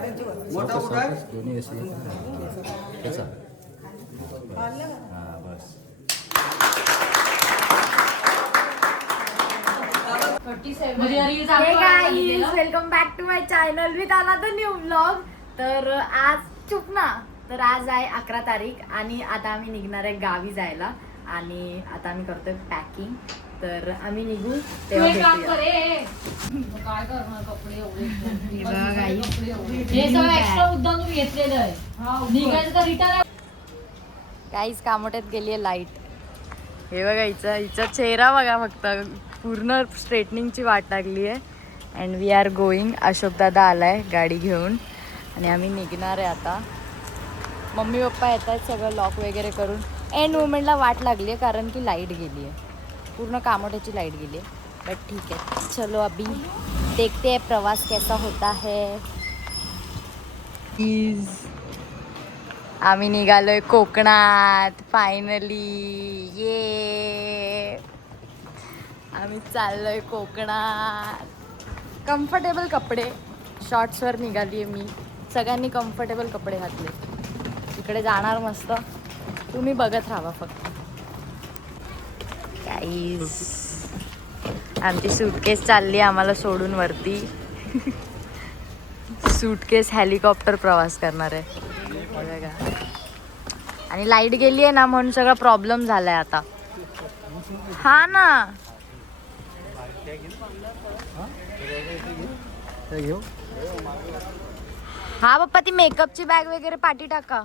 मोठा उडा दोन्ही असे कसा हां बस welcome back to my channel with another new vlog. तर आज चुप ना, तर आज आहे 11 तारीख आणि आता आम्ही निघणार आहे गावी जायला आणि आता आम्ही करतोय पॅकिंग. तर आम्ही निघू तेव्हा काय करणार कपडे हे सगळं एक्स्ट्रा उद्दाम घेतलेलं आहे. निघायचं तर रिटर्न काहीच कामोट्यात गेली आहे लाईट. हे बघा हिचा चेहरा बघा, फक्त पूर्ण स्ट्रेटनिंगची वाट लागली आहे. And we are going. Ashok दादा आलाय गाडी घेऊन आणि आम्ही निघणार आहे आता. मम्मी पप्पा येत आहेत सगळं लॉक वगैरे करून. एंड मोमेंटला वाट लागली आहे कारण की लाईट गेली आहे, पूर्ण कामोट्याची लाईट गेली आहे. बट ठीक आहे, चलो अभी देखते हैं प्रवास कैसा होता है. आम्ही निघालोय कोकणात फायनली. ये आम्ही चाललोय कोकणात. कम्फर्टेबल कपडे, शॉर्ट्सवर निघाली आहे मी. सगळ्यांनी कम्फर्टेबल कपडे घातले. इकडे जाणार मस्त, तुम्ही बघत राहा फक्त. गाईज आमची सूटकेस चालली आम्हाला सोडून वरती. सूटकेस हेलिकॉप्टर प्रवास करणार आहे बघा. आणि लाईट गेली आहे ना म्हणून सगळा प्रॉब्लेम झालाय आता. हा ना, हा पप्पा ती मेकअपची बॅग वगैरे पाठी टाका.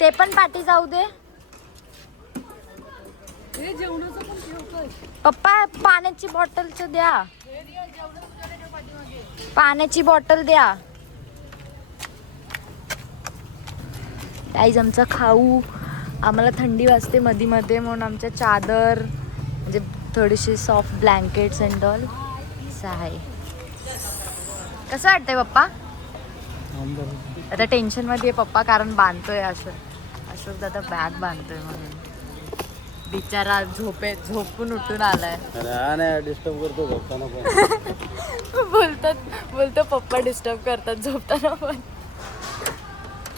ते पण पाठी जाऊ दे. पप्पा पाण्याची बॉटलच द्या, पाण्याची बॉटल द्या. काहीच आमचा खाऊ, आम्हाला थंडी वाजते मध्ये मध्ये म्हणून आमच्या चादर म्हणजे थोडीशी सॉफ्ट ब्लँकेट्स अँड ऑल असं आहे. कसं वाटतंय पप्पा? आता टेन्शन मध्ये आहे पप्पा कारण बांधतोय अशोक दादा बॅग बांधतोय म्हणून. बिचारा झोपून उठून आलाय. डिस्टर्ब करतो झोपताना बोलतो पप्पा डिस्टर्ब करतात झोपताना पण.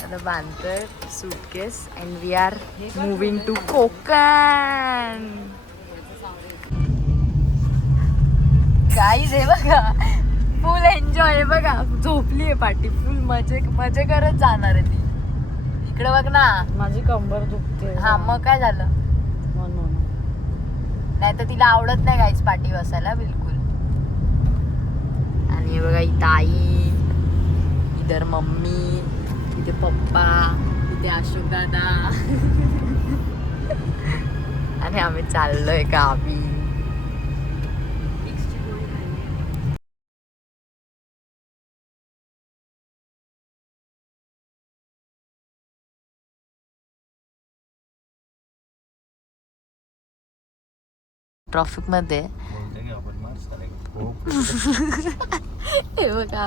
आता बांधतोय suitcase and we are moving to Konkan. Guys हे बघा, फुल एन्जॉय बघा. झोपली आहे पाठी, फुल मजे करत जाणार आहे ती. इकडे बघ ना, माझी कंबर दुखते. हा मग काय झालं, नाही तर तिला आवडत नाही गाईज पाठी बसायला बिलकुल. आणि हे बघा इथं आई, इधर मम्मी, इथे पप्पा, इथे अशोक दादा आणि आम्ही चाललोय गावी. ट्रॉफिक मध्ये हे बघा,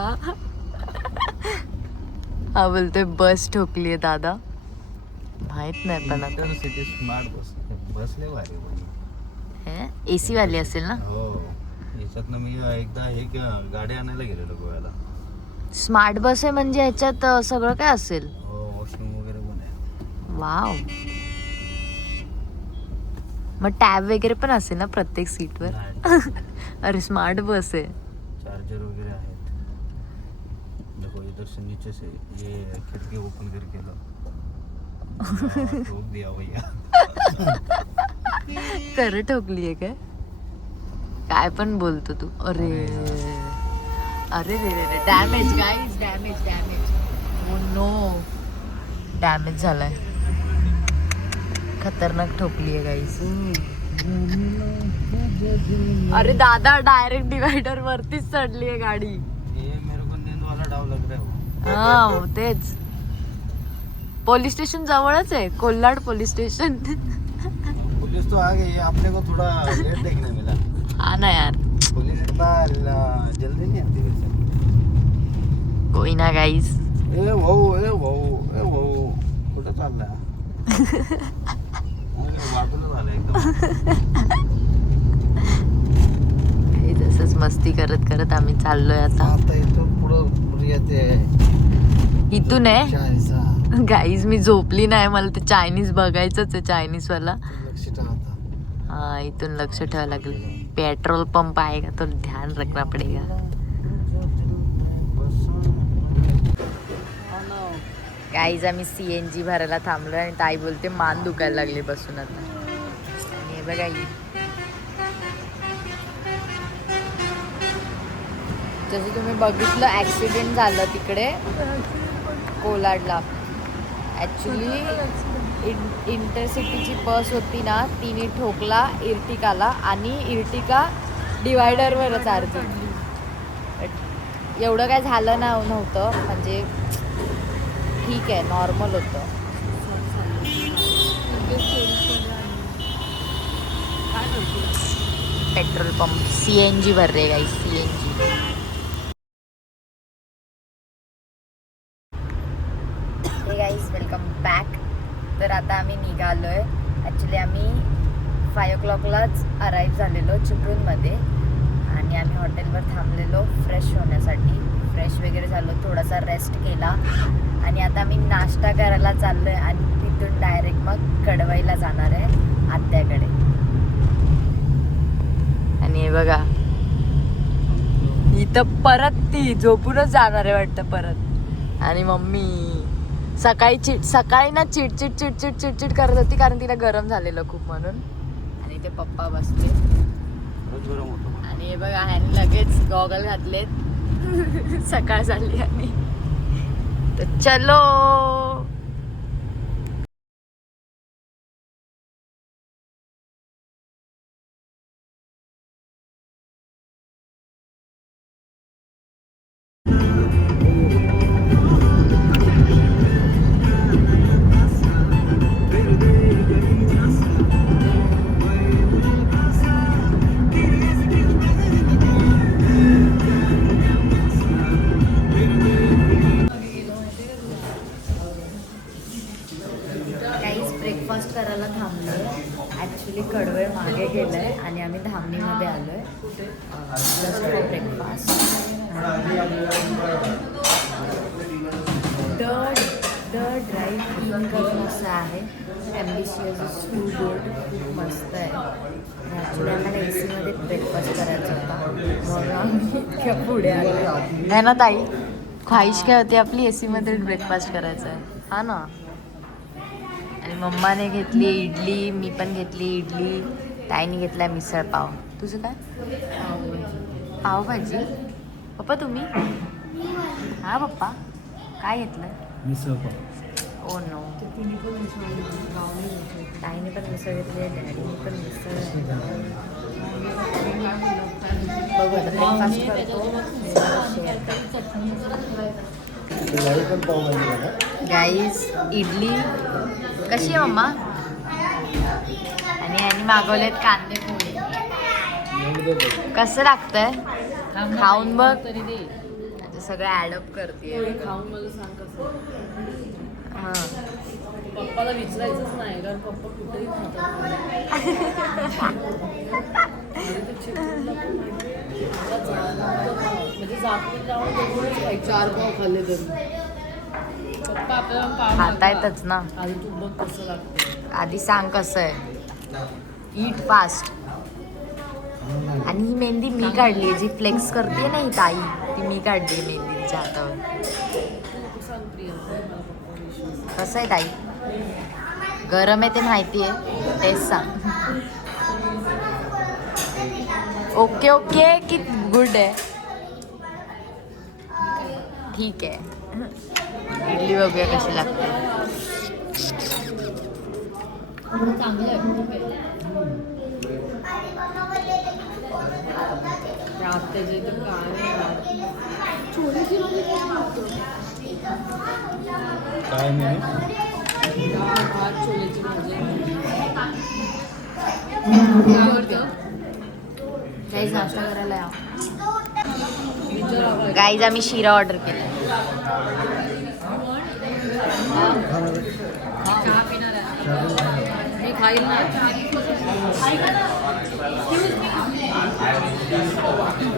हा बोलतोय बस ठोकलीये दादा. माहित नाही पण आता सिटी स्मार्ट बस लय भारी. एसी वाली असेल ना. हो, याच्यातनं मी एकदा एक गाडी आणायला गेलेलो गोव्याला. स्मार्ट बस आहे म्हणजे ह्याच्यात सगळं काय असेल. हो, वॉशरूम वगैरे पण आहे. वाव. मग टॅब वगैरे पण असेल ना प्रत्येक सीटवर. अरे स्मार्ट बस आहे. चार्जर वगैरे आहेत. देखो इधर से नीचे से ये खिड़की ओपन करके लो. ठोक दिया भैया. खरं ठोकली आहे काय पण बोलतो तू. अरे अरे रे रे रे, damage guys, damage. Oh no, damage झालाय. खतरनाक ठोकली आहे गाईज. अरे दादा डायरेक्ट डिवायडर वरतीच चढली आहे गाडी. ये मेरे को नींद वाला डाव लग रहा है. हा तेच. पोलीस स्टेशन जवळच आहे, कोल्हाड पोलीस स्टेशन. पुलिस तो आ गई, अपने को थोड़ा लेट देखने मिला. हा ना यार, पुलिस इतना जल्दी नहीं आती वैसे. कोई ना गाईज. ए भाऊ कुठं चालला? वाटून झालं एकदम. तसंच मस्ती करत करत आम्ही चाललोय आता. आता इथून पुढं येते इथून आहे चाळीस गाईज. मी झोपली नाही, मला ते चायनीज बघायचंच आहे, चायनीज वाला. लक्ष ठेवता. हा इथून लक्ष ठेवावं लागेल. पेट्रोल पंप आहे का तो ध्यान रखना पडेगा. गाईज आम्ही CNG भरायला थांबलो आणि ताई बोलते मान दुखायला लागली बसून आता. आणि हे बघा जसं तुम्ही बघितलं ॲक्सिडेंट झालं तिकडे कोलाडला. ॲक्च्युली इंटरसिटीची बस होती ना, तिने ठोकला इर्टिकाला आणि इर्टिका डिवायडरवरच आरती. एवढं काय झालं नव्हतं, म्हणजे ठीक आहे, नॉर्मल होतं. पेट्रोल पंप CNG भर रे गाईस, CNG. हे गाईज वेलकम बॅक. तर आता आम्ही निघालो आहे. ॲक्च्युली आम्ही 5 o'clockलाच अराईव्ह झालेलो चिपळूणमध्ये आणि आम्ही हॉटेलवर थांबलेलो फ्रेश होण्यासाठी. फ्रेश वगैरे झालो, थोडासा रेस्ट केला आणि आता आम्ही नाश्ता करायला चाललो आहे आणि तिथून डायरेक्ट मग कडवाईला जाणार आहे आत्याकडे. आणि हे बघा इथं परत ती झोपूनच जाणार आहे वाटतं परत. आणि मम्मी सकाळी ना चिडचिड चिडचिड चिडचिड करत होती कारण तिला गरम झालेलं खूप म्हणून. आणि ते पप्पा बसले आणि हे बघा ह्याने लगेच गॉगल घातलेत. सकाळ झाली आणि तर चलो. ब्रेकफास्ट करायला थांबलो. ॲक्च्युली कडवे मागे गेलं आहे आणि आम्ही धामणीमध्ये आलो आहे just for breakfast. The drive in करून असं आहे. ॲम्बिशियस टू गुड, खूप मस्त आहे. ॲक्च्युली आम्हाला AC मध्ये ब्रेकफास्ट करायचा होता म्हणून आम्ही इतक्या पुढे आलो आहे ना ताई. ख्वाहिश काय होती आपली AC मध्ये ब्रेकफास्ट करायचा आहे, हा ना. आणि मम्माने घेतली इडली, मी पण घेतली इडली, ताईने घेतला मिसळ पाव. तुझं काय? पावभाजी. पप्पा तुम्ही? हा पप्पा काय घेतलं? मिसळ पाव. Oh no. ताईने पण मिसळ घेतली, डॅडीने पण मिसळ. बघू आता ब्रेकफास्ट करतो. गाईस इडली कशी आहे मम्मा? आणि यांनी मागवलेत कांदे पोहे. कसं लागतंय? खाऊन बघ. सगळं ॲडअप करते. खाऊन मला सांग कसं. हां पप्पाला विचारायचंच नाही कारण पप्पा कुठेही खातात. म्हणजे जापून जाऊन 4 पाव खाल्ले तरी पप्पा आपल्याला पाव खाता येतच ना. आधी तू बघ कसं लागतं. आधी सांग कसं आहे. Eat fast. आणि ही मेहंदी मी काढली आहे, जी फ्लेक्स करते ना ही ताई, ती मी काढली मेहंदी तिच्या हातावर. कसं आहे ताई? गरम आहे ते माहिती आहे, टेस्ट सांग. ओके ओके की गुड आहे? ठीक आहे. इडली बघूया कशी लागते. चांगलं आहे. आत्याच्या इथं काय छोलेची भाजी काय नाही भात छोलेची भाजी गाईज नाश्ता करायला या. गाईज आम्ही शिरा ऑर्डर केला. चहा पिणार आहे मी खाईल ना.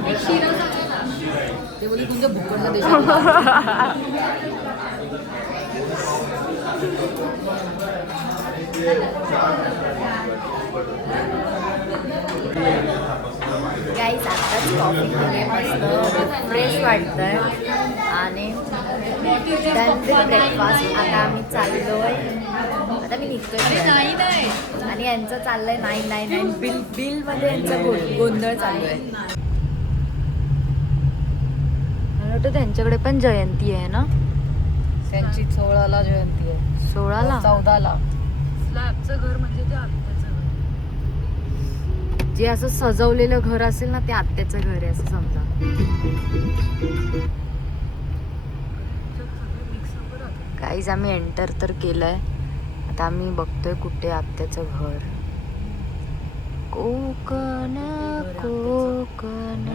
एक शिरा सांगा ना. ते बोली तुमच्या भुकडच्या देशात गाईज आत्ताच कॉफी पिली मस्त फ्रेश वाटतंय आणि त्यानंतर ब्रेकफास्ट आता आम्ही चाललोय आता मी निघतोय आणि यांचं चाललंय 999 बिलमध्ये यांचा गोंधळ चालू आहे. मला वाटतं त्यांच्याकडे पण जयंती आहे ना. त्यांची 16ला जयंती आहे 16ला 14ला. स्लॅबचं घर म्हणजे ते आत्याचं घर, जे असं सजवलेलं घर असेल ना ते आत्याचं घर आहे असं समजा. काहीच आम्ही एंटर तर केलंय, आता आम्ही बघतोय कुठे आत्याचं घर. कोकण कोकण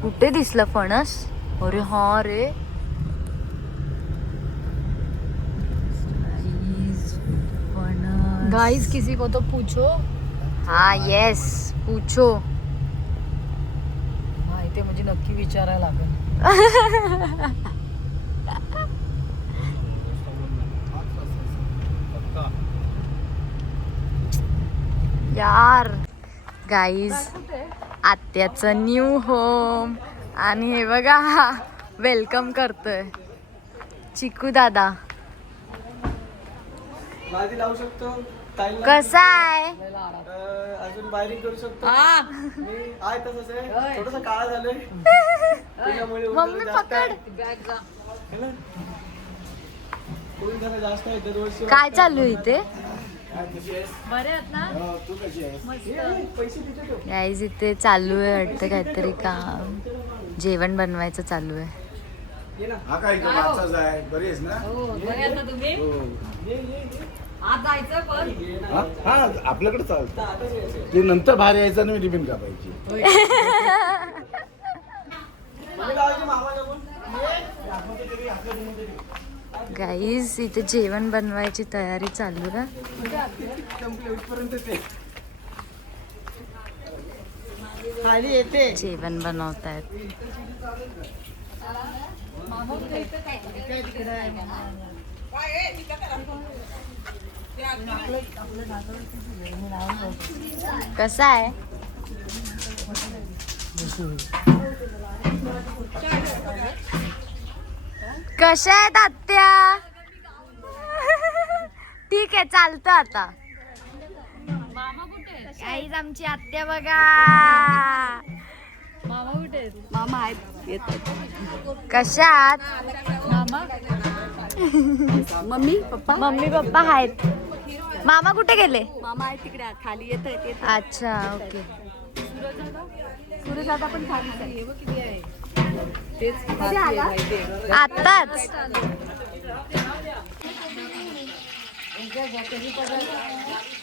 कुठे दिसलं फणस? अरे हा रे गाइस किसी को तो पूछो. हा येस पूछो. माहिती म्हणजे नक्की विचारायला लागेल. यार गाईज आत्याचं न्यू होम आणि हे बघा वेलकम करतोय चिकू दादा. माहिती लावू शकतो कसा आहे? अजून बाहेरिंग करू शकतो. मी आहे तसंच आहे, थोडंसं काळा झालंय त्याच्यामुळे मम्मी पकड. कोणी जरा जास्त आहे दरवर्षी. काय चालू आहे इथे? तू कशी आहेस? पैसे तिथे ठेव. गाईज इथे चालू आहे वाटतं काहीतरी काम, जेवण बनवायचं चालू आहे. ये ना. हा काय इथं माणसाच आहे, बरी आहेस ना? तुम्ही हो. आज जायचं पण हा आपल्याकडे चालतं ते, नंतर बाहेर यायचं आणि रिबीन कापायची. मम्मी लावायची मामाला पण. गाईज इथे जेवण बनवायची तयारी चालू आहे. खाली येते. जेवण बनवतायत. कसा आहे? कशा आहेत आत्या? ठीक आहे चालतं आता. काहीच आमची आत्या बघा. मामा कुठे आहेत? मामा आहेत येतात. कशा आहात? मम्मी पप्पा मम्मी पप्पा आहेत. मामा कुठे गेले? मामा आहे तिकडे खाली येत आहे. अच्छा ओके. सूरज दादा पण खाली आहे. तेच आताच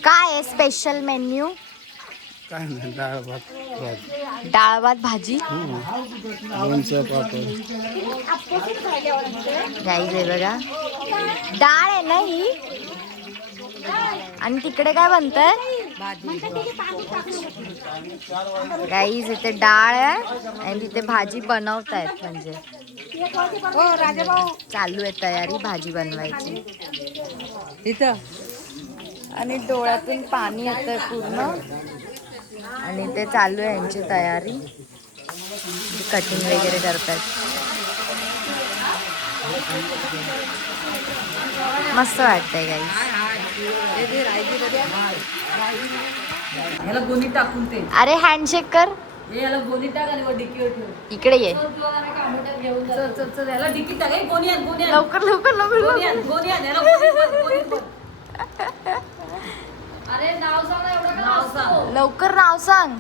काय आहे स्पेशल मेन्यू? काय नाही, डाळ भात, डाळ भात भाजी. लोणचं, पापड. गाईज आहे बघा, डाळ आहे ना ही. आणि तिकडे काय बनतंय? गाईज इथे डाळ आहे आणि तिथे भाजी बनवतायत, म्हणजे चालू आहे तयारी भाजी बनवायची इथं. आणि डोळ्यातून पाणी येतंय पूर्ण. आणि ते चालू आहे यांची तयारी, कटिंग वगैरे करतात. मस्त वाटतंय गाईज. ह्याला गोणी टाकून ते. अरे हँडशेक कर. याला गोणी टाक आणि वर डिकीवर ठेव. इकडे ये. चल चल चल याला डिकीत टाक. गोणी आण गोणी आण. लवकर लवकर लवकर गोणी आण गोणी आण. याला गोणी भर, गोणी भर. अरे नाव सांग एवढं. नाव सांग लवकर नाव सांग.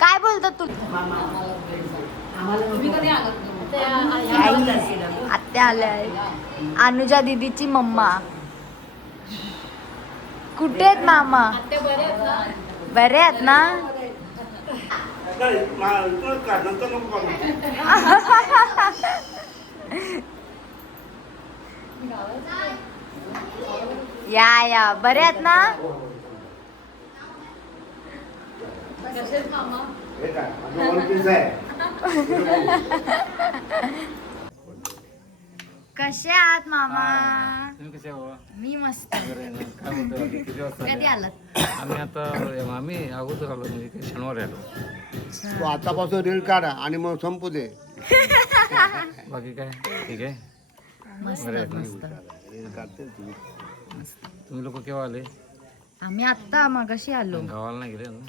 काय बोलतात तू? तुम्ही कधी आलात? आत्या आल्या आहेत. अनुजा दीदीची मम्मा. कुठे आहेत मामा? बरे आहेत ना? या या बरे आहेत ना? हे काय, माझं ओळखीचं आहे. कसे आहात मामा? तुम्ही कसे आहो? मी मस्त. बरं आहे ना? काय म्हणतो बाकी? किती वाजता कधी आले? आलात? आम्ही अगोदर आलो म्हणजे काही शनिवारी आलो. तू आतापासून रील काढा आणि मग संपू दे. बाकी काय ठीक आहे. मस्त बरं आहे ना? मस्त. रील काढते तू. तुम्ही लोक केव्हा आले? आम्ही आत्ता मगाशी आलो. गावाला नाही गेले ना?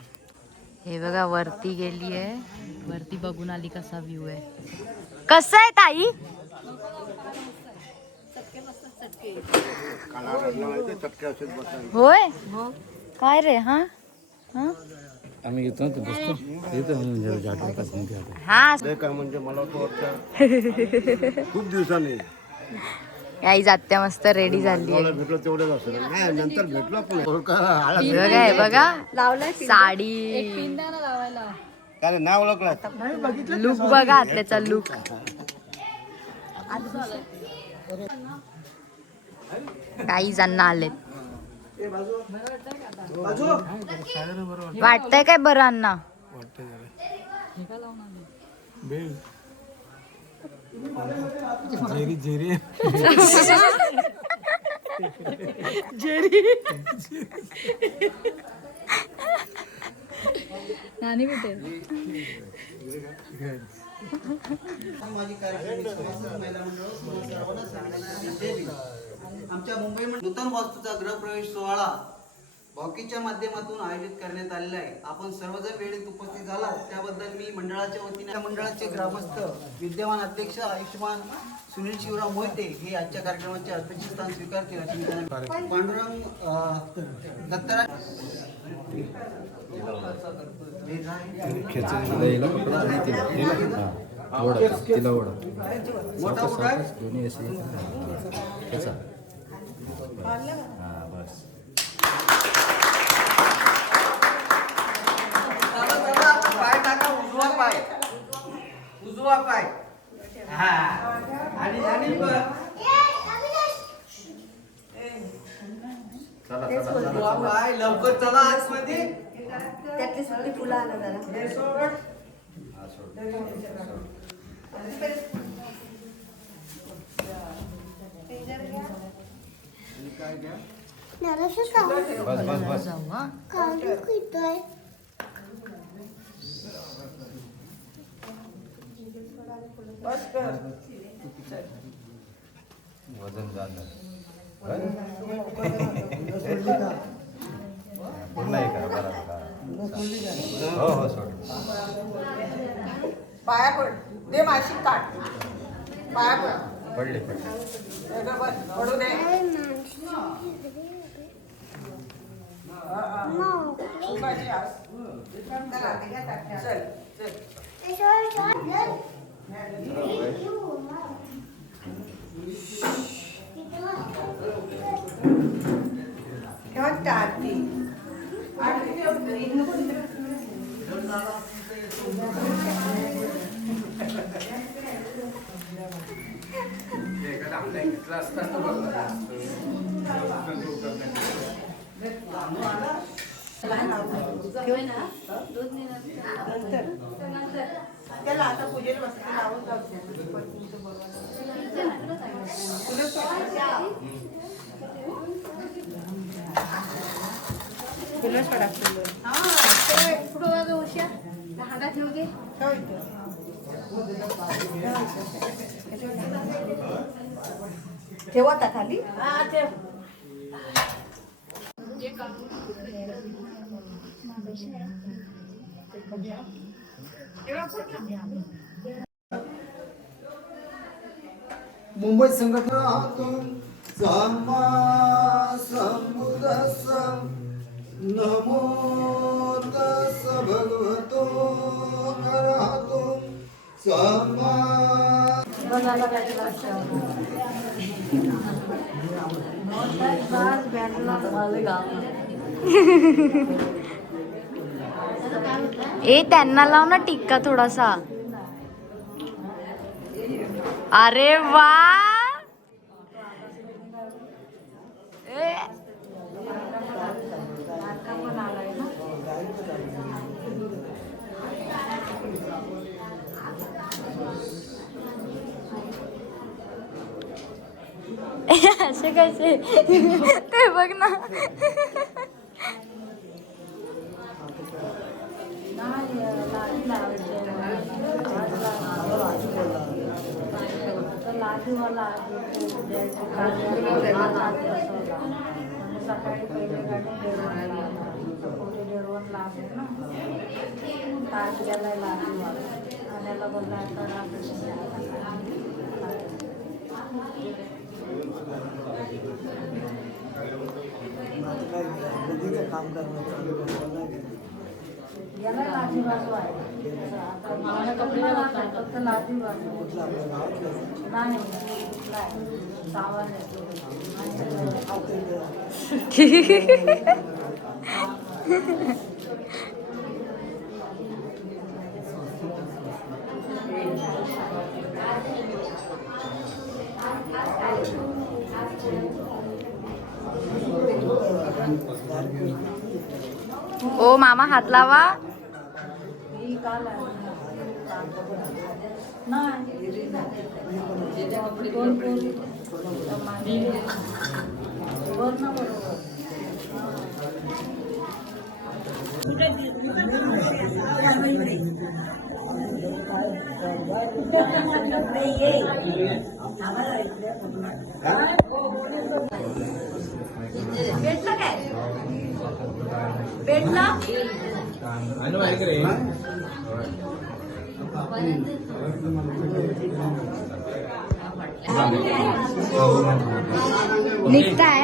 हे बघा वरती गेली आहे. वरती बघून आली कसा व्ह्यू आहे. कसं आहे ताई? काला रडला माहिती चटके असेच बसायचे. होय काय रे? हा हा आम्ही येतो ना, बसतो येतो हा. लय काय म्हणजे मला तो वाटतं खूप दिवसांनी आई जात्या मस्त रेडी झाली मला भेटलो तेवढंच असेल. नाही नंतर भेटलो पण आला बघा हे बघा साडी काय नाही ओळखला. लुक बघा त्याचा लुक. काही जण आलेत. वाटतंय काय बरं अण्णा? नानी कुठे? आमच्या मुंबई नूतन वास्तूचा गृहप्रवेश सोहळा भावकीच्या माध्यमातून आयोजित करण्यात आलेला आहे. आपण सर्वजण वेळेत उपस्थित झालात त्याबद्दल मी मंडळाच्या वतीने मंडळाचे ग्रामस्थ विद्यमान अध्यक्ष आयुष्यमान सुनील शिवराम मोहिते हे आजच्या कार्यक्रमाचे अध्यक्षस्थान स्वीकारतील अशी मी त्यांना पांडुरंग दत्तराज मोठा उडा पाय टाका उजवा पाय हा आणि पाय लवकर चला आतमध्ये. त्यातली सुट्टी फुलं आला जरा. जाऊ हा. वजन जाणार हो हो सोड. पाया पड दे माशी काट पाया पड पडले पडू दे. चल आरती त्याला आता पूजेला बसते लावून ठेवा आता खाली. मुंबई संघटनातून सम्मा समुदसं नमो तस् भगवतो अरहतो सम्मा. ए त्यांना लाव ना टिक्का थोडासा. अरे वा ए. असे कसे ते बघ ना. सकाळी पहिले ओ मामा हात लावा. भेटला निघताय.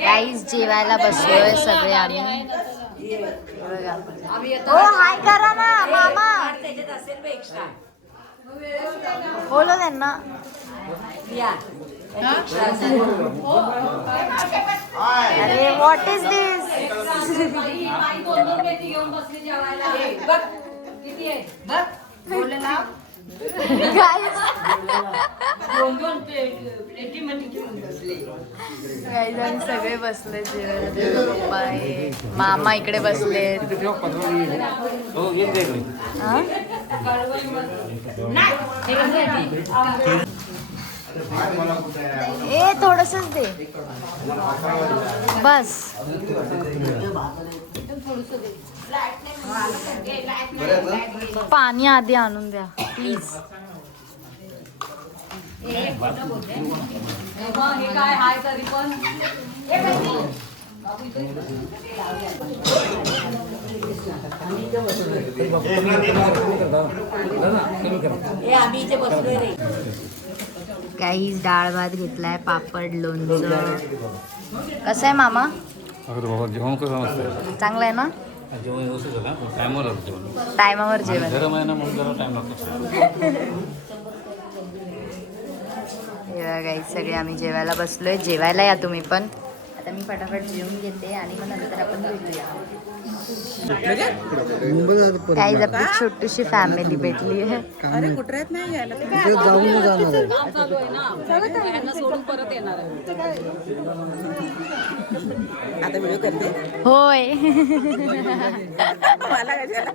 गाईज जेवायला बसलोय सगळे आम्ही. हो हाय करा ना मामा. बोलो त्यांना. अरे व्हॉट इज दिस. गाईज सगळे बसले जेवायला. पप्पा आहे, मामा इकडे बसले. ए थोडसच दे बस. पाणी आधी आणून द्या प्लीज. काय हाय तरी पण काही डाळ भात घेतलाय, पापड, लोणचं. कसं आहे मामा? जेवण कसं मस्त चांगलं आहे ना? जेवण व्यवस्थित झालं. टायमावर जेवण. टायमावर जेवण. गरम आहे ना म्हणून जरा टाइम लागतो. काही सगळे आम्ही जेवायला बसलोय. जेवायला या तुम्ही पण. आता मी फटाफट जेवून घेते आणि मग नंतर आपण भेटूया. काही आपली छोटीशी फॅमिली भेटली आहे. अरे कुठे नाही यायला सोडून परत येणार आता व्हिडिओ करते. होय. मला कशाला